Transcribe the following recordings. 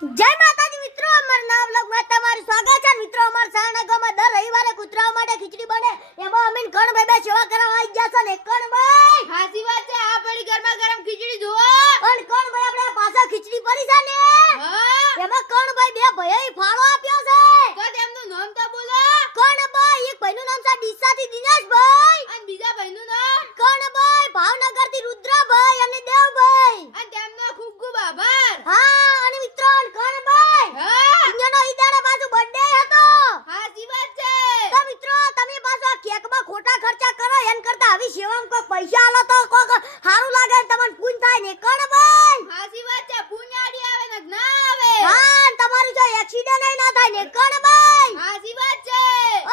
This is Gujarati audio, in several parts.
જય માતાજી મિત્રો, અમાર નામ વ્લોગમાં તમારું સ્વાગત છે મિત્રો. અમાર સાણા ગામમાં દર રવિવારે કૂતરાઓ માટે ખીચડી બને, એમાં અમીન કણભાઈ બે સેવા કરવા આવી ગયા છે ને. કણભાઈ હાચી વાત છે, આ પડી ગરમા ગરમ ખીચડી જુઓ. અને કણભાઈ આપણે પાછા ખીચડી પડી છે ને, હા એમાં કણભાઈ બે ભાઈએ ફાળો આપ્યો છે. તો તેમનું નામ તો બોલો. કણભાઈ એક ભાઈનું નામ છે ડીસાથી દિનેશભાઈ, અને બીજા ભાઈનું નામ. કણભાઈ ભાવનગરથી રુદ્રભાઈ અને દેવભાઈ. અને તેમનો ખૂબ ખૂબ આભાર. હા અને મિત્રો કણભાઈ હા ઇન્જનો ઈ દાડે પાછો બર્થડે હતો. હાચી વાત છે. તો મિત્રો તમે પાછો આ કેકમાં ખોટા ખર્ચા કરો એન કરતા આવી સેવામાં કોઈ પૈસા આલો તો કોક સારું લાગે ને તમને પૂન થાય ને. કણભાઈ હાચી વાત છે, પુણ્યાડી આવે ને ના આવે. હા અને તમારું જો એક્સિડન્ટ ના થાય ને. કણભાઈ હાચી વાત છે.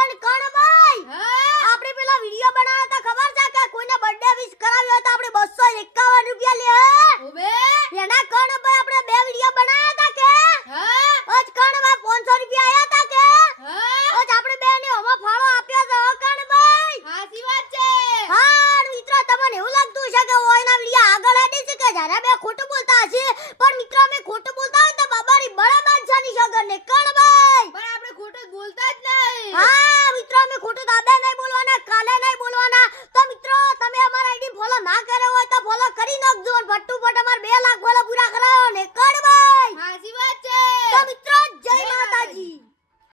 અને કણભાઈ હા આપણે પેલા વિડિયો બનાવ્યા હતા, ખબર છે કે કોઈને બર્થડે વિશ કરાવ્યો હતો આપણે 251 રૂપિયા લે. ઉભે. એના કણભાઈ આપણે બે વિડિયો બનાવ્યા હતા કે હા આજ કણભાઈ 500 રૂપિયા આયા હતા કે હા આજ આપણે બેને હમો ફાળો આપ્યો છે. હો કણભાઈ હાચી વાત છે. હા મિત્રો તમને એવું લાગતું છે કે ઓયના વિડિયો આગળ હેડી છે કે જ્યારે બે ખોટું બોલતા હશે, પણ મિત્રો અમે ખોટું બોલતા હોય તો બાબારી બળા બાદશાહની સગર ને. કણભાઈ પણ આપણે ખોટું બોલતા જ નહીં. હા મિત્રો અમે ખોટું દાબે